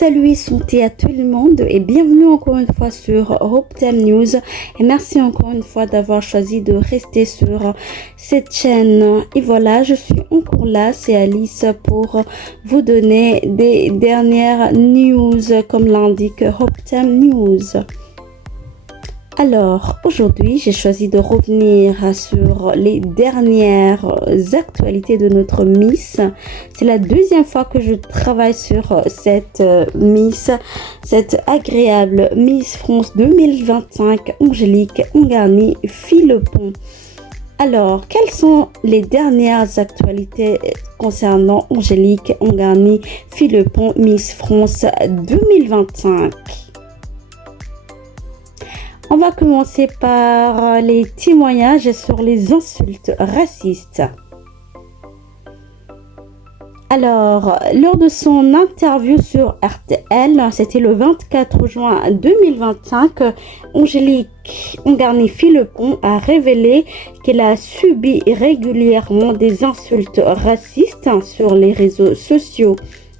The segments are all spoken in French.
Salut, santé à tout le monde et bienvenue encore une fois sur Hope Time News et merci encore une fois d'avoir choisi de rester sur cette chaîne. Et voilà, je suis encore là, c'est Alice pour vous donner des dernières news comme l'indique Hope Time News. Alors, aujourd'hui, j'ai choisi de revenir sur les dernières actualités de notre Miss. C'est la deuxième fois que je travaille sur cette Miss, cette agréable Miss France 2025, Angélique Ongarny-Philipon. Alors, quelles sont les dernières actualités concernant Angélique Ongarny-Philipon, Miss France 2025? On va commencer par les témoignages sur les insultes racistes. Alors, lors de son interview sur RTL, c'était le 24 juin 2025, Angélique Ongarny-Philipon a révélé qu'elle a subi régulièrement des insultes racistes sur les réseaux sociaux.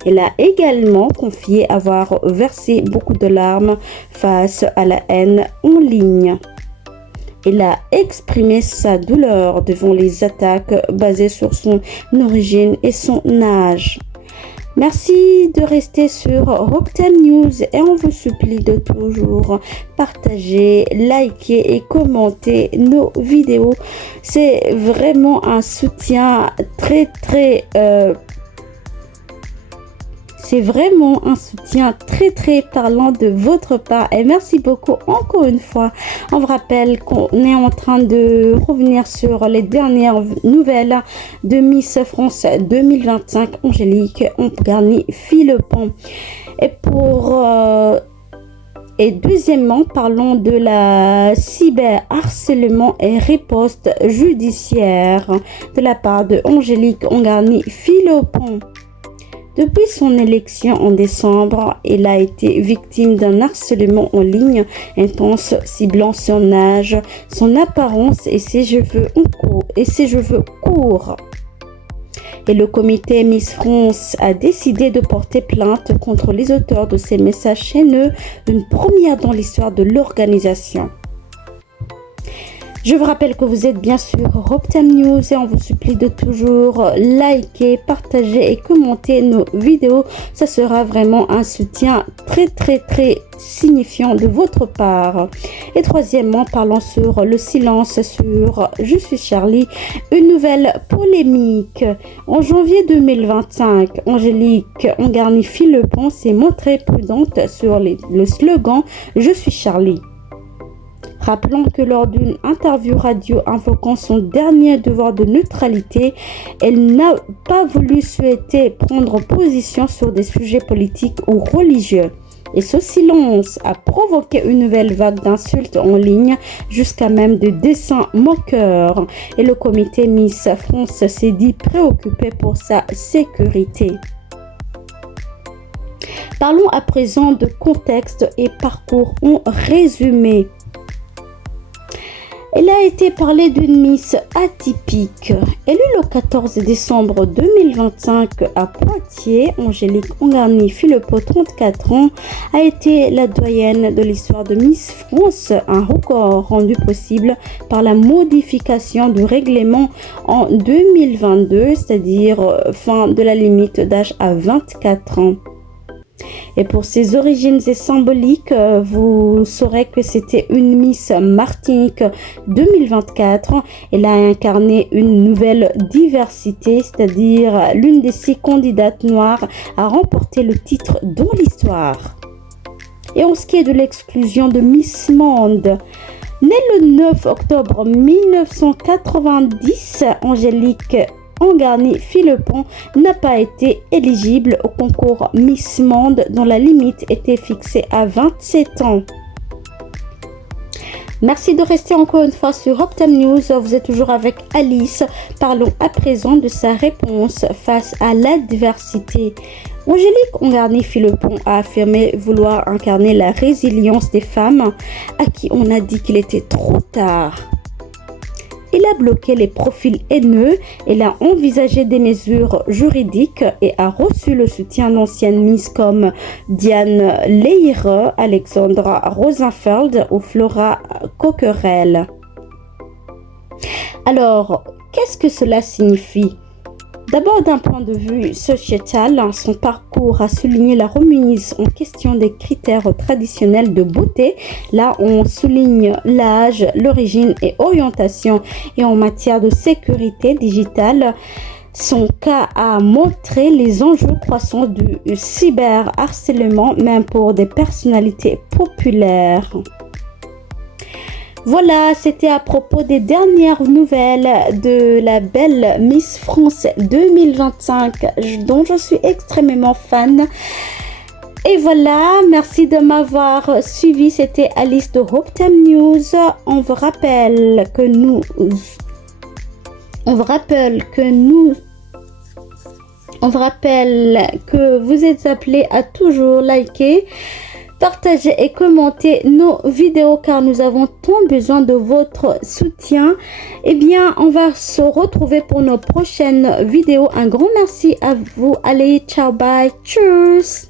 Elle a également confié avoir versé beaucoup de larmes face à la haine en ligne. Elle a exprimé sa douleur devant les attaques basées sur son origine et son âge. Merci de rester sur Hope Time News et on vous supplie de toujours partager, liker et commenter nos vidéos. C'est vraiment un soutien très parlant de votre part et merci beaucoup encore une fois. On vous rappelle qu'on est en train de revenir sur les dernières nouvelles de Miss France 2025 Angélique Ongarny-Philipon. Et deuxièmement, parlons de la cyberharcèlement et riposte judiciaire de la part de Angélique Ongarny-Philipon. Depuis son élection en décembre, elle a été victime d'un harcèlement en ligne intense ciblant son âge, son apparence et ses cheveux courts. Et le comité Miss France a décidé de porter plainte contre les auteurs de ces messages haineux, une première dans l'histoire de l'organisation. Je vous rappelle que vous êtes bien sûr Hope Time News et on vous supplie de toujours liker, partager et commenter nos vidéos. Ça sera vraiment un soutien très signifiant de votre part. Et troisièmement, parlons sur le silence sur Je suis Charlie, une nouvelle polémique. En janvier 2025, Angélique Ongarny-Philipon s'est montrée prudente sur le slogan Je suis Charlie. Rappelons que lors d'une interview radio invoquant son dernier devoir de neutralité, elle n'a pas voulu souhaiter prendre position sur des sujets politiques ou religieux. Et ce silence a provoqué une nouvelle vague d'insultes en ligne, jusqu'à même de dessins moqueurs. Et le comité Miss France s'est dit préoccupé pour sa sécurité. Parlons à présent de contexte et parcours en résumé. Il a été parlé d'une Miss atypique. Élue le 14 décembre 2025 à Poitiers, Angélique Ongarny-Philipon, 34 ans, a été la doyenne de l'histoire de Miss France, un record rendu possible par la modification du règlement en 2022, c'est-à-dire fin de la limite d'âge à 24 ans. Et pour ses origines et symboliques, vous saurez que c'était une Miss Martinique 2024. Elle a incarné une nouvelle diversité, c'est-à-dire l'une des 6 candidates noires à remporter le titre dans l'histoire. Et en ce qui est de l'exclusion de Miss Monde, née le 9 octobre 1990, Angélique Ongarny-Philipon n'a pas été éligible au concours Miss Monde dont la limite était fixée à 27 ans. Merci de rester encore une fois sur Hope Time News. Vous êtes toujours avec Alice. Parlons à présent de sa réponse face à l'adversité. Angélique Ongarny-Philipon a affirmé vouloir incarner la résilience des femmes à qui on a dit qu'il était trop tard. Il a bloqué les profils haineux, il a envisagé des mesures juridiques et a reçu le soutien d'anciennes Miss comme Diane Leire, Alexandra Rosenfeld ou Flora Coquerel. Alors, qu'est-ce que cela signifie? D'abord, d'un point de vue sociétal, son parcours a souligné la remise en question des critères traditionnels de beauté. Là, on souligne l'âge, l'origine et orientation. Et en matière de sécurité digitale, son cas a montré les enjeux croissants du cyberharcèlement, même pour des personnalités populaires. Voilà, c'était à propos des dernières nouvelles de la belle Miss France 2025, dont je suis extrêmement fan. Et voilà, merci de m'avoir suivi. C'était Alice de Hope Time News. On vous rappelle que vous êtes appelés à toujours liker, partagez et commentez nos vidéos car nous avons tant besoin de votre soutien. Eh bien, on va se retrouver pour nos prochaines vidéos. Un grand merci à vous. Allez, ciao, bye, tchuss.